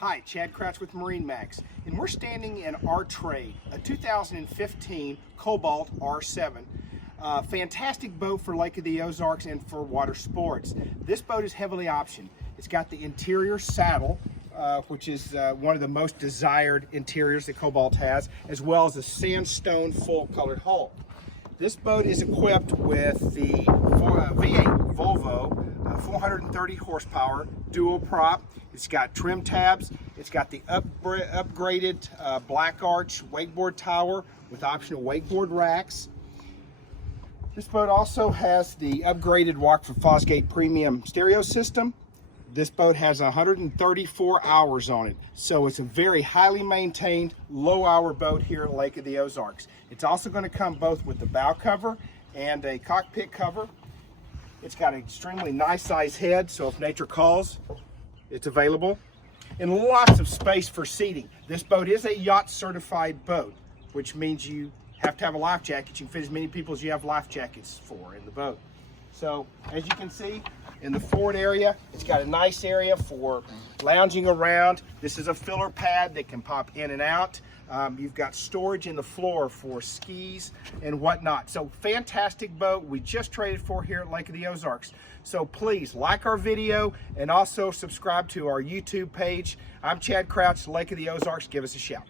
Hi, Chad Crouch with MarineMax, and we're standing in our trade, a 2015 Cobalt R7. Fantastic boat for Lake of the Ozarks and for water sports. This boat is heavily optioned. It's got the interior saddle, which is one of the most desired interiors that Cobalt has, as well as a sandstone full-colored hull. This boat is equipped with the V8 Volvo 430 horsepower dual prop. It's got trim tabs. It's got the upgraded black arch wakeboard tower with optional wakeboard racks. This boat also has the upgraded Walk from Fosgate premium stereo system. This boat has 134 hours on it, so it's a very highly maintained, low-hour boat here at Lake of the Ozarks. It's also going to come both with the bow cover and a cockpit cover. It's got an extremely nice size head, so if nature calls, it's available. And lots of space for seating. This boat is a Yacht certified boat, which means you have to have a life jacket. You can fit as many people as you have life jackets for in the boat. So as you can see, in the forward area, it's got a nice area for lounging around. This is a filler pad that can pop in and out. You've got storage in the floor for skis and whatnot. So fantastic boat. We just traded for here at Lake of the Ozarks. So please like our video and also subscribe to our YouTube page. I'm Chad Crouch, Lake of the Ozarks. Give us a shout.